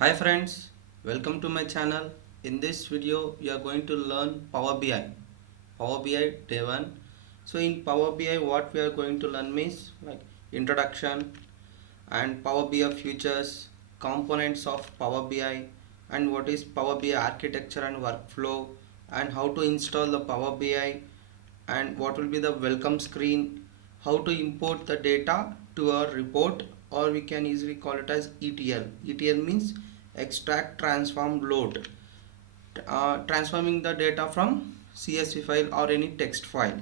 Hi friends, welcome to my channel. In this video, we are going to learn Power BI. Power BI Day 1. So in Power BI, what we are going to learn means like introduction and Power BI features, components of Power BI, and what is Power BI architecture and workflow, and how to install the Power BI, and what will be the welcome screen, how to import the data to a report, or we can easily call it as ETL. ETL means extract, transform, load, transforming the data from CSV file or any text file.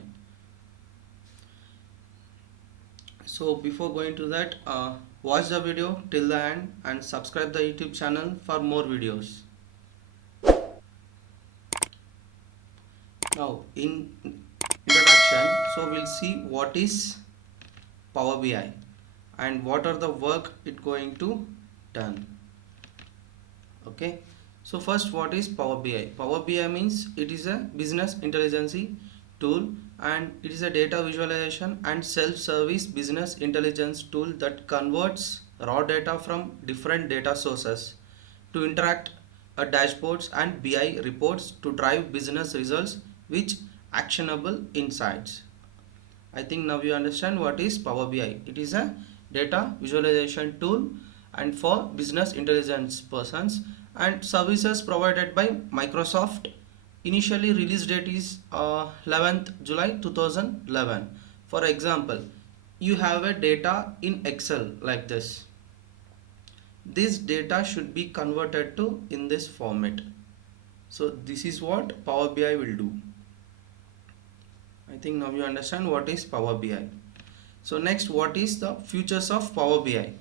So before going to that, watch the video till the end and subscribe the YouTube channel for more videos. Now in introduction, so we'll see what is Power BI and what are the work it going to done. Okay, so first, what is Power BI? Power BI means it is a business intelligence tool, and it is a data visualization and self-service business intelligence tool that converts raw data from different data sources to interact dashboards and BI reports to drive business results which actionable insights. I think now you understand what is Power BI. It is a data visualization tool and for business intelligence persons and services provided by Microsoft. Initially release date is 11th July 2011. For example, you have a data in Excel like this. This data should be converted to in this format. So this is what Power BI will do. I think now you understand what is Power BI. So next, what is the features of Power BI?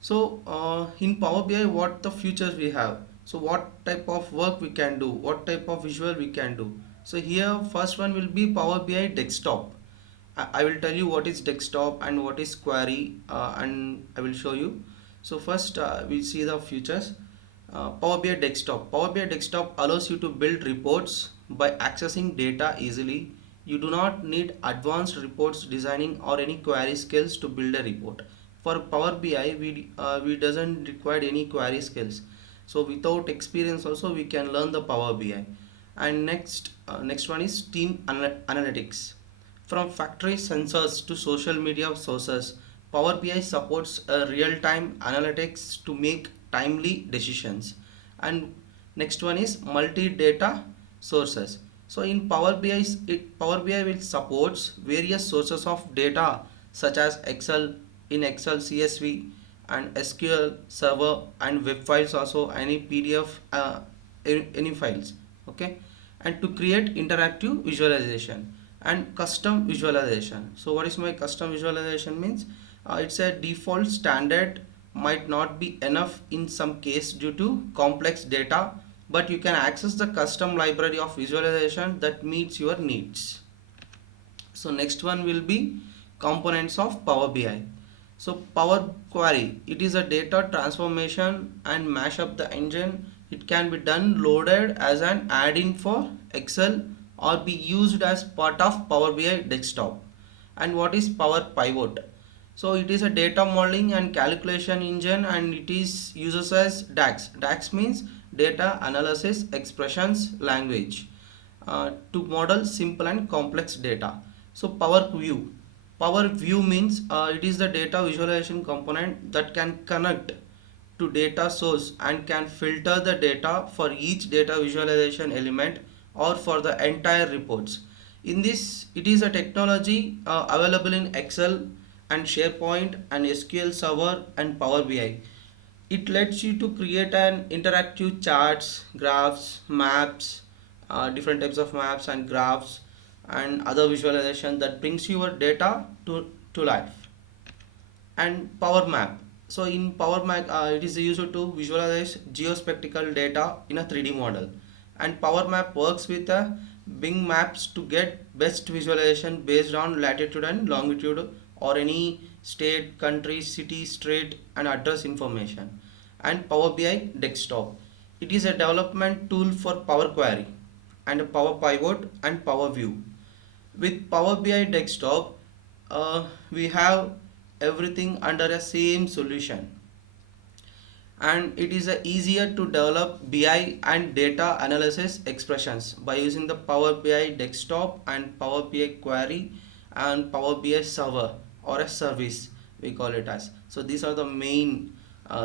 So in Power BI, what the features we have? So what type of work we can do? What type of visual we can do? So here first one will be Power BI desktop. I will tell you what is desktop and what is query, and I will show you. So first we see the features. Power BI desktop. Power BI desktop allows you to build reports by accessing data easily. You do not need advanced reports designing or any query skills to build a report. For Power BI, we doesn't require any query skills. So without experience also we can learn the Power BI. And next one is team analytics. From factory sensors to social media sources, Power BI supports real-time analytics to make timely decisions. And next one is multi-data sources. So in Power BI will supports various sources of data such as Excel, CSV, and SQL Server, and web files also, any PDF, any files. Okay, and to create interactive visualization and custom visualization. So what is my custom visualization means? It's a default standard might not be enough in some case due to complex data, but you can access the custom library of visualization that meets your needs. So next one will be components of Power BI. So Power Query, it is a data transformation and mash up the engine. It can be done loaded as an add-in for Excel or be used as part of Power BI desktop. And what is Power Pivot? So it is a data modeling and calculation engine, and it is uses as DAX. DAX means data analysis expressions language, to model simple and complex data. So Power View. Power View means it is the data visualization component that can connect to data source and can filter the data for each data visualization element or for the entire reports. In this, it is a technology available in Excel and SharePoint and SQL Server and Power BI. It lets you to create an interactive charts, graphs, maps, different types of maps and graphs and other visualization that brings your data to life. And Power Map. So in Power Map, it is used to visualize geospatial data in a 3D model. And Power Map works with Bing Maps to get best visualization based on latitude and longitude or any state, country, city, street, and address information. And Power BI Desktop. It is a development tool for Power Query and Power Pivot and Power View. With Power BI Desktop, we have everything under a same solution. and it is easier to develop BI and data analysis expressions by using the Power BI desktop and Power BI query and Power BI server or a service, we call it as. So these are the main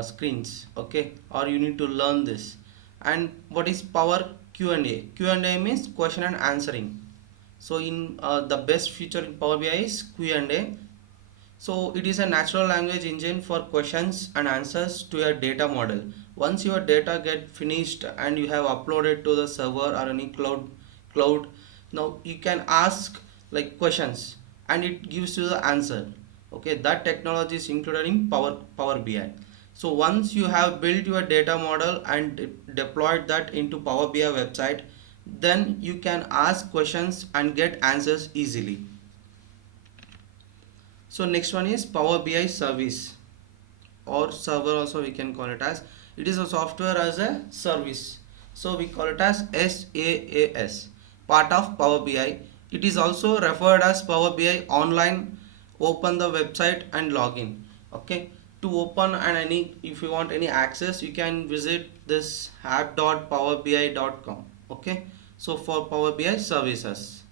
screens, okay, or you need to learn this. And what is Power Q&A? Q&A means question and answering. So in the best feature in Power BI is Q&A. So it is a natural language engine for questions and answers to your data model. Once your data get finished and you have uploaded to the server or any cloud, now you can ask like questions and it gives you the answer. Okay, that technology is included in Power BI. So once you have built your data model and deployed that into Power BI website, then you can ask questions and get answers easily. So next one is Power BI service or server, also we can call it as. It is a software as a service. So we call it as SaaS, part of Power BI. It is also referred as Power BI online. Open the website and login. Okay. To open and any, if you want any access, you can visit this app.powerbi.com. Okay. So for Power BI services.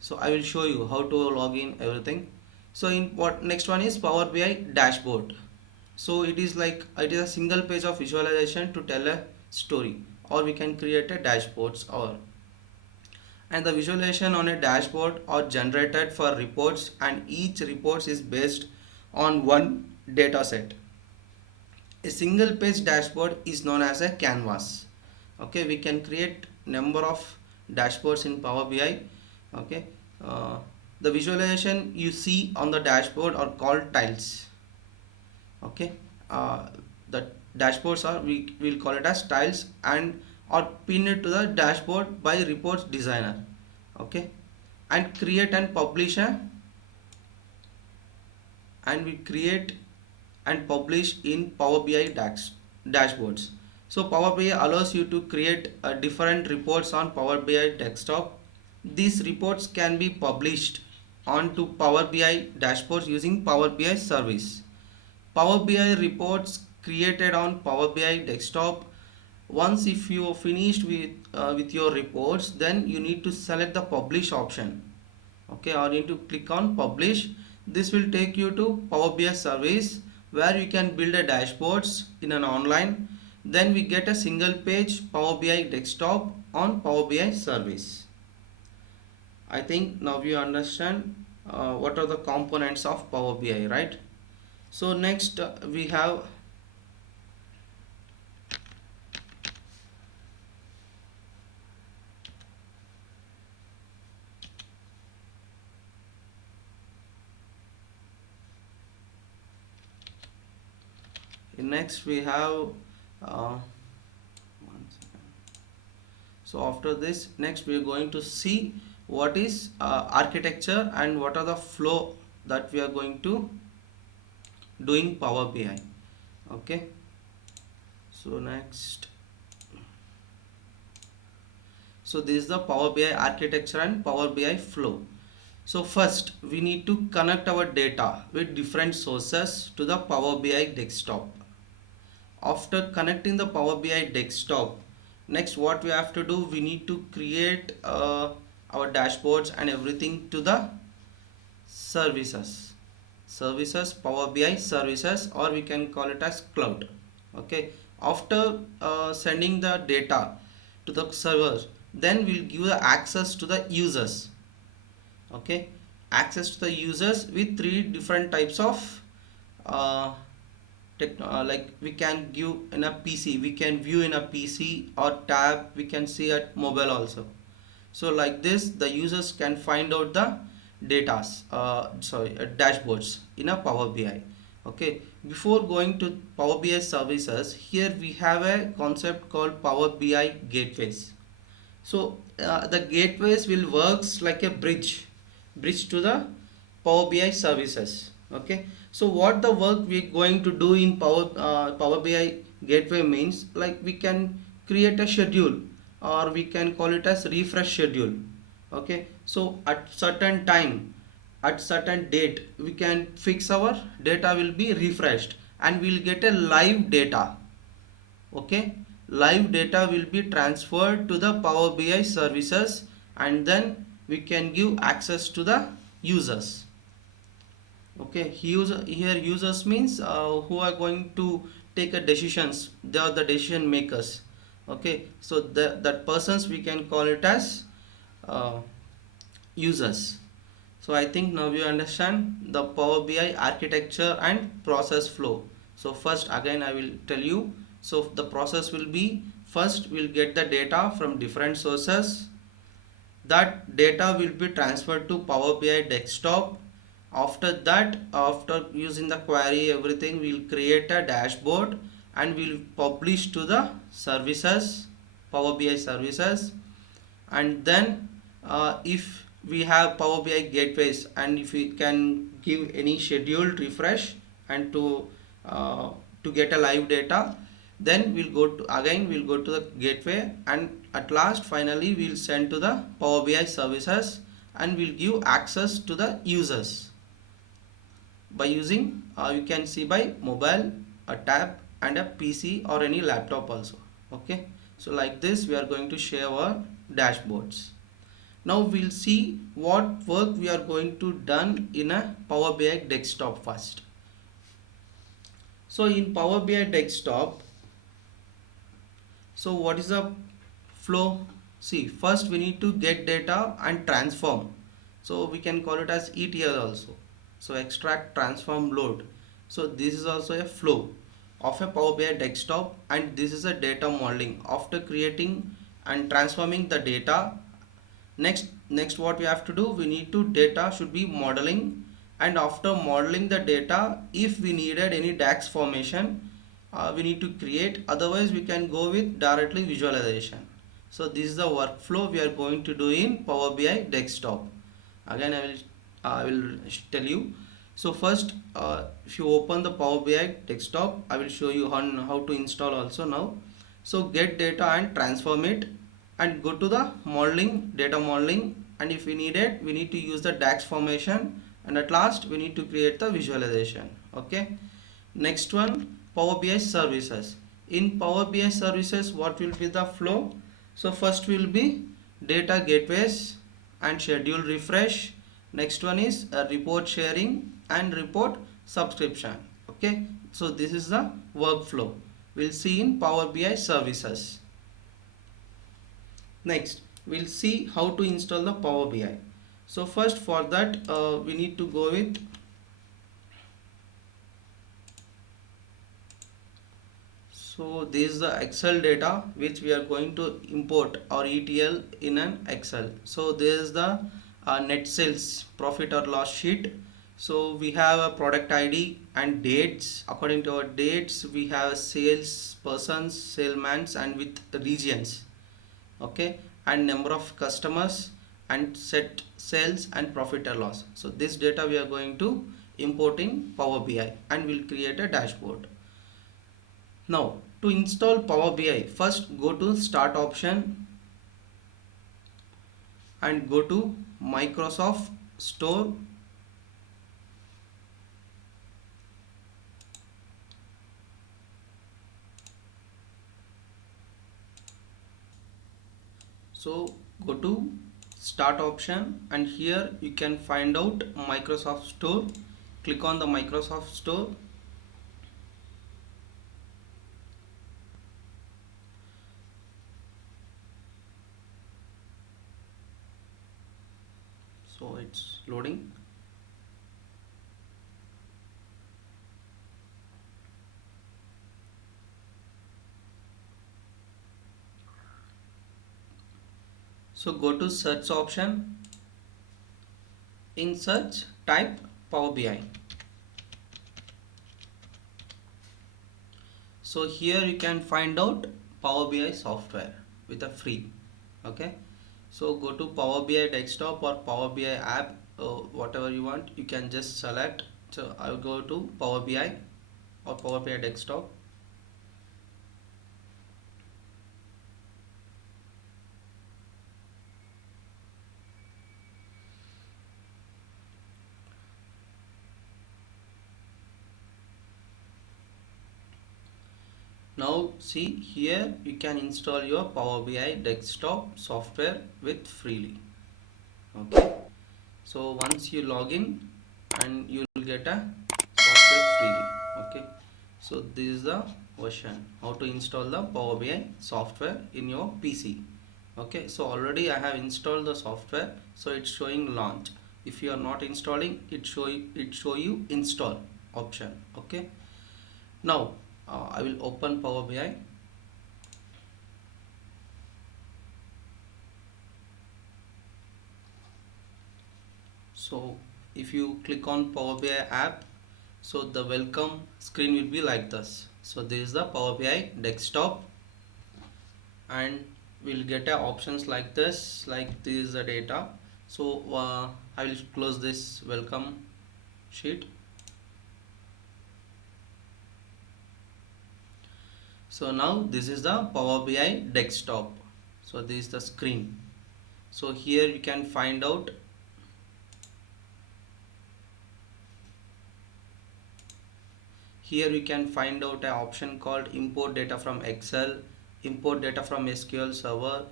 So I will show you how to log in everything. So in what next one is Power BI dashboard. So it is like it is a single page of visualization to tell a story, or we can create a dashboards, or and the visualization on a dashboard are generated for reports, and each report is based on one data set. A single page dashboard is known as a canvas. Okay, we can create number of dashboards in Power BI. Okay, the visualization you see on the dashboard are called tiles. Okay, the dashboards are, we will call it as tiles, and are pinned to the dashboard by reports designer. Okay, and create and publish a, and we create and publish in Power BI dashboards. So Power BI allows you to create different reports on Power BI desktop. These reports can be published onto Power BI dashboards using Power BI service. Power BI reports created on Power BI desktop. Once if you are finished with your reports, then you need to select the publish option. Okay, or you need to click on publish. This will take you to Power BI service where you can build a dashboards in an online. Then we get a single page Power BI desktop on Power BI service. I think now you understand what are the components of Power BI, right? So next we have next we have one second. So after this, next we are going to see what is architecture and what are the flow that we are going to do in Power BI. Okay, so next, so this is the Power BI architecture and Power BI flow. So first we need to connect our data with different sources to the Power BI desktop. After connecting the Power BI desktop, next what we have to do, we need to create our dashboards and everything to the services, Power BI services, or we can call it as cloud. Okay, after sending the data to the server, then we'll give the access to the users. Okay, access to the users with three different types of like we can give in a PC, we can view in a PC, or tab we can see at mobile also. So like this the users can find out the datas dashboards in a Power BI. Okay, before going to Power BI services, here we have a concept called Power BI gateways. So the gateways will works like a bridge to the Power BI services. Okay, so what the work we going to do in Power BI gateway means, like we can create a schedule, or we can call it as refresh schedule. Okay, so at certain time, at certain date, we can fix our data will be refreshed and we'll get a live data. Okay, live data will be transferred to the Power BI services, and then we can give access to the users. Okay, here users means who are going to take a decisions. They are the decision makers. Okay, so that persons we can call it as uh, users. So I think now you understand the Power BI architecture and process flow. So first again I will tell you. So the process will be, first we'll get the data from different sources. That data will be transferred to Power BI desktop. After that, after using the query everything, we'll create a dashboard and we'll publish to the services, Power BI services. And then if we have Power BI gateways, and if we can give any scheduled refresh and uh, to get a live data, then we'll go to the gateway, and at last finally we'll send to the Power BI services, and we'll give access to the users by using you can see by mobile, a tab, and a PC or any laptop also. Okay, so like this we are going to share our dashboards. Now we'll see what work we are going to done in a Power BI desktop first. So in Power BI desktop, so what is the flow? See, first we need to get data and transform. So we can call it as ETL also. So extract, transform, load. So this is also a flow of a Power BI desktop, and this is a data modeling. After creating and transforming the data, next what we have to do, we need to data should be modeling, and after modeling the data, if we needed any DAX formation, we need to create, otherwise we can go with directly visualization. So this is the workflow we are going to do in Power BI desktop. Again I will tell you. So first if you open the Power BI desktop, I will show you how to install also now. So get data and transform it, and go to the modeling, data modeling, and if we need it, we need to use the DAX formation, and at last we need to create the visualization. Okay, next one, Power BI services. In Power BI services, what will be the flow? So first will be data gateways and schedule refresh. Next one is report sharing and report subscription. Okay, so this is the workflow we'll see in Power BI services. Next, we'll see how to install the Power BI. So first for that we need to go with, so this is the Excel data which we are going to import or ETL in an Excel. So this is the net sales profit or loss sheet. So we have a product ID and dates. According to our dates, we have sales persons, salesmans, and with regions. Okay, and number of customers, and set sales and profit or loss. So this data we are going to import in Power BI, and we'll create a dashboard. Now to install Power BI, first go to start option and go to Microsoft Store. So go to start option, and here you can find out Microsoft Store. Click on the Microsoft Store. So it's loading. So go to search option. In search, type Power BI. So here you can find out Power BI software with a free. Okay, so go to Power BI desktop or Power BI app, whatever you want, you can just select. So I'll go to Power BI or Power BI desktop. Now see here, you can install your Power BI desktop software with freely. Okay, so once you log in and you will get a software freely. Okay, so this is the version how to install the Power BI software in your PC. Okay, so already I have installed the software, so it's showing launch. If you are not installing, it show you install option. Okay, now I will open Power BI. So if you click on Power BI app, so the welcome screen will be like this. So this is the Power BI desktop, and we'll get options like this, like this is the data. So I will close this welcome sheet. So now this is the Power BI desktop. So this is the screen. So here you can find out, here you can find out an option called import data from Excel, import data from SQL server,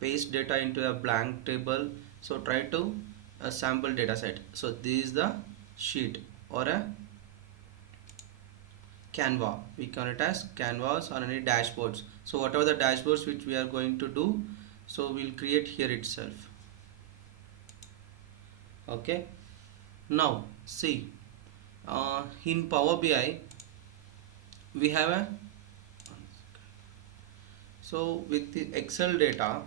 paste data into a blank table. So try to a sample data set. So this is the sheet or a Canva. We call it as canvas or any dashboards. So whatever the dashboards which we are going to do, so we'll create here itself. Okay, now see, in Power BI we have a, so with the Excel data,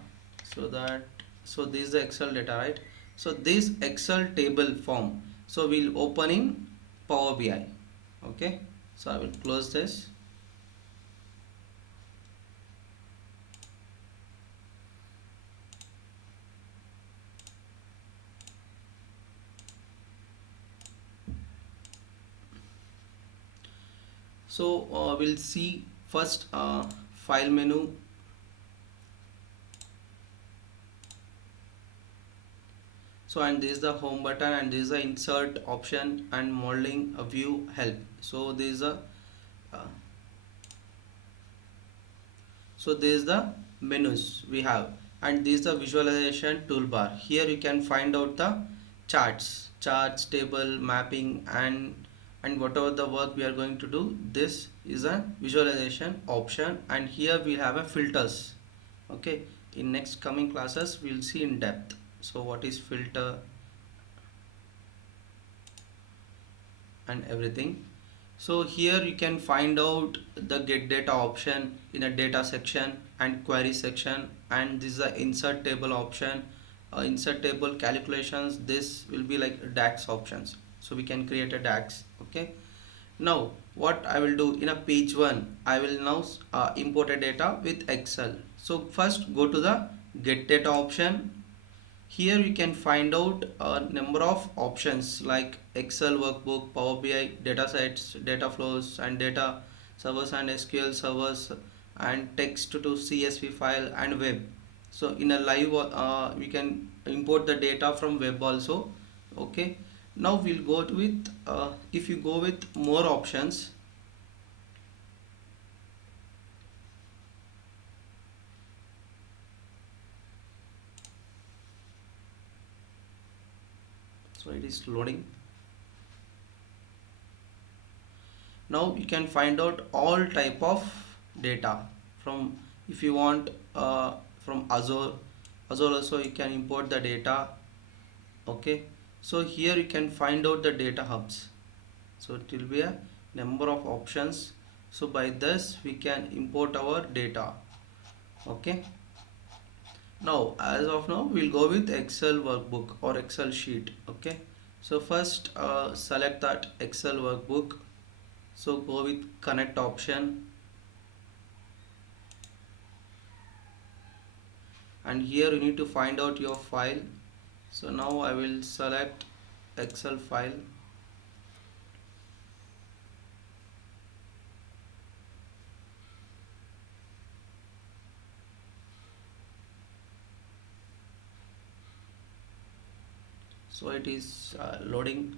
so that, so this is the Excel data, right? So this Excel table form, so we'll open in Power BI. Okay, so I will close this. So we'll see first file menu. So and this is the home button, and this is the insert option and modeling a view help. So this is a uh, so this is the menus we have, and this is the visualization toolbar. Here you can find out the charts, table, mapping, and whatever the work we are going to do. This is a visualization option, and here we have a filters. Okay, in next coming classes we'll see in depth. So what is filter and everything. So here you can find out the get data option in a data section and query section, and this is the insert table option, insert table calculations. This will be like DAX options, so we can create a DAX. Okay, now what I will do in a page 1, I will now import a data with Excel. So first go to the get data option. Here you can find out a number of options like Excel workbook, Power BI datasets, data flows, and data servers and SQL servers, and text to CSV file and web. So in a live we can import the data from web also. Okay, now we'll go with if you go with more options, so it is loading. Now you can find out all type of data from, if you want from Azure also you can import the data. Okay, so here you can find out the data hubs, so it will be a number of options. So by this we can import our data. Okay, now as of now we'll go with Excel workbook or Excel sheet. Okay, so first select that Excel workbook. So go with connect option, and here you need to find out your file. So now I will select Excel file. So it is loading,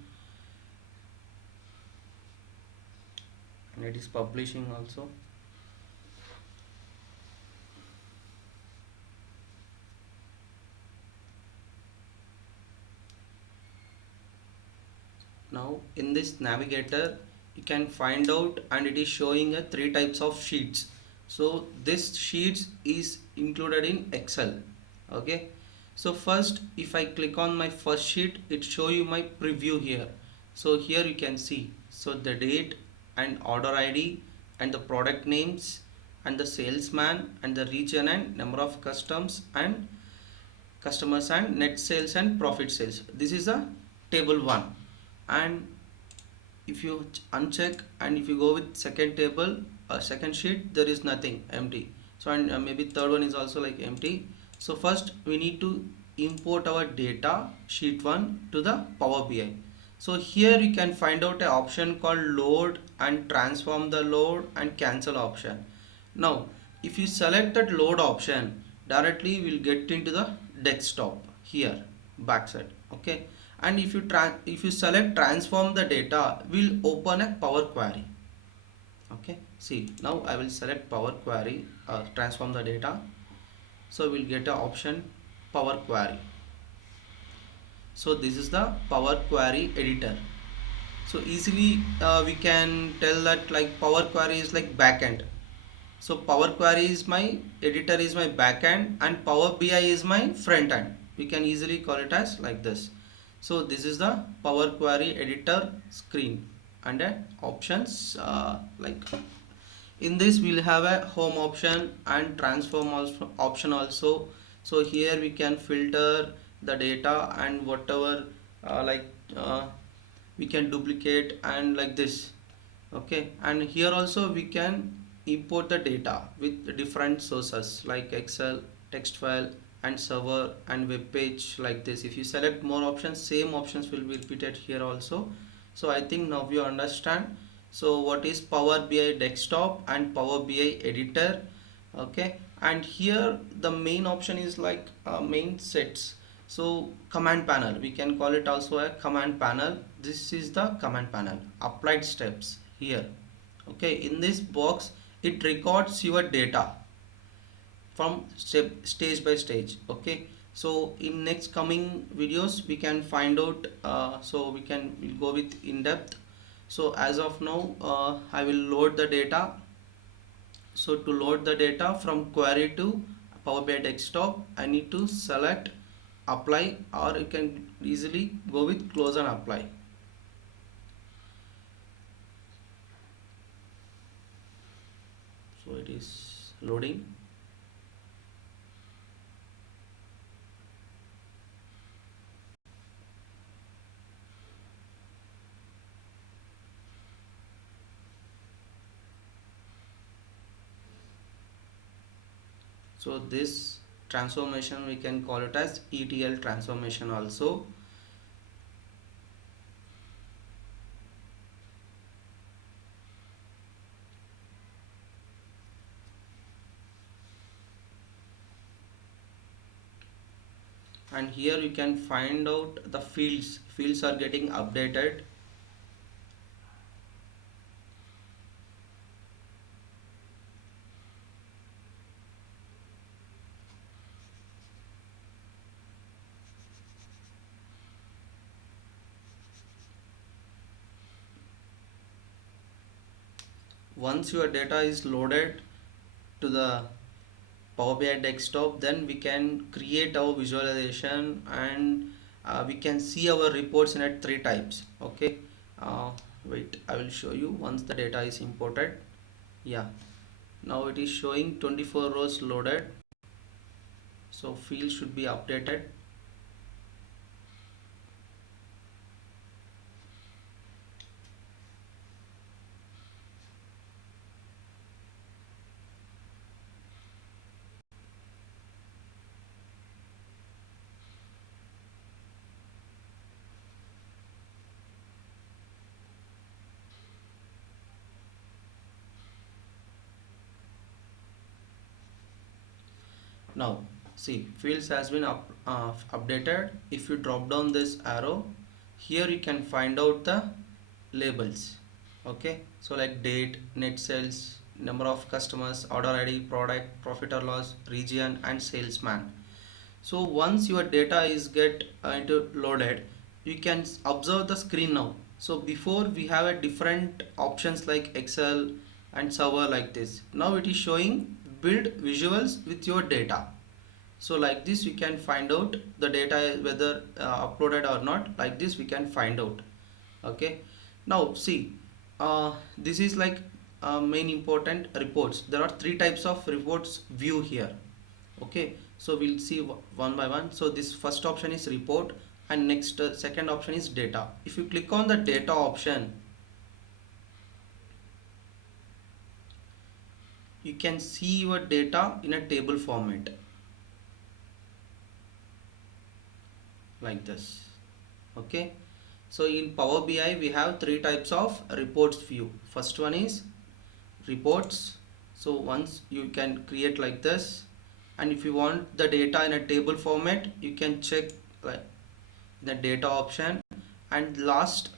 and it is publishing also. Now in this navigator you can find out, and it is showing a three types of sheets. So this sheets is included in Excel. Okay, so first if I click on my first sheet, it show you my preview here. So here you can see, so the date and order ID and the product names and the salesman and the region and number of customers and net sales and profit sales. This is a table 1. And if you uncheck and if you go with second table, second sheet, there is nothing, empty. So and maybe third one is also like empty. So first we need to import our data sheet 1 to the Power BI. So here you can find out an option called load and transform the load and cancel option. Now if you select that load option, directly we'll get into the desktop here backside. Okay, and if you select transform the data, we'll open a Power Query. Okay, see, now I will select Power Query, transform the data. So we'll get a option Power Query. So this is the Power Query editor. So easily we can tell that like Power Query is like backend. So Power Query is my editor, is my backend, and Power BI is my front end. We can easily call it as like this. So this is the Power Query editor screen, and options like in this we'll have a home option and transform also, option also. So here we can filter the data and whatever like we can duplicate and like this. Okay, and here also we can import the data with different sources like Excel, text file and server and web page, like this. If you select more options, same options will be repeated here also. So I think now you understand so what is Power BI desktop and Power BI editor. Okay, and here the main option is like main sets. So command panel, we can call it also a command panel. This is the command panel. Applied steps here. Okay, in this box it records your data from stage by stage. Okay, so in next coming videos we can find out, so we'll go with in depth. So as of now I will load the data. So to load the data from query to Power BI desktop, I need to select apply, or you can easily go with close and apply. So it is loading. So this transformation we can call it as ETL transformation also. And here you can find out the fields are getting updated. Once your data is loaded to the Power BI desktop, then we can create our visualization, and we can see our reports in at three types. Okay, wait, I will show you once the data is imported. Yeah, now it is showing 24 rows loaded. So field should be updated. Now see, fields has been updated. If you drop down this arrow, here you can find out the labels. Okay, so like date, net sales, number of customers, order ID, product, profit or loss, region and salesman. So once your data is get into loaded, you can observe the screen now. So before we have a different options like Excel and server like this. Now it is showing build visuals with your data. So like this we can find out the data whether uploaded or not. Like this we can find out. Okay. Now see, this is like main important reports. There are three types of reports view here. Okay, so we'll see one by one. So this first option is report, and next second option is data. If you click on the data option, you can see your data in a table format like this. Okay, so in Power BI we have three types of reports view. First one is reports. So once you can create like this, and if you want the data in a table format, you can check like the data option. And last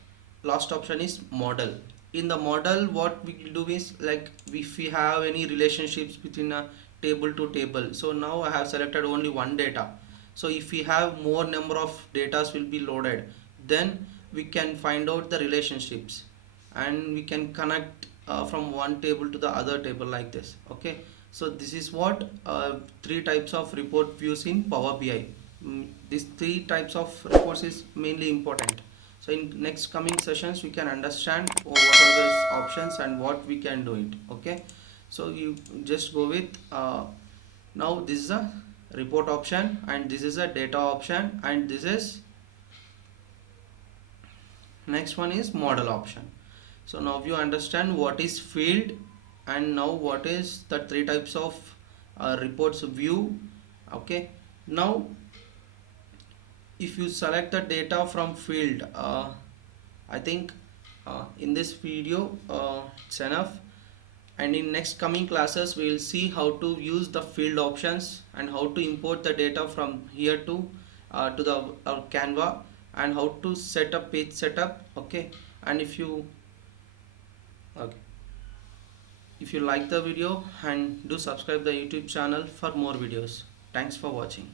option is model. In the model what we will do is like if we have any relationships between a table to table. So now I have selected only one data. So if we have more number of datas will be loaded, then we can find out the relationships, and we can connect from one table to the other table like this. Okay, so this is what three types of report views in Power BI. These three types of reports is mainly important. So in next coming sessions we can understand what are these options and what we can do it. Okay, so you just go with now this is a report option, and this is a data option, and this is next one is model option. So now you understand what is field, and now what is the three types of reports view. Okay, now if you select the data from field, I think in this video it's enough, and in next coming classes we will see how to use the field options and how to import the data from here to the Canva, and how to set up page setup. Okay, and if you okay, if you like the video, and do subscribe the YouTube channel for more videos. Thanks for watching.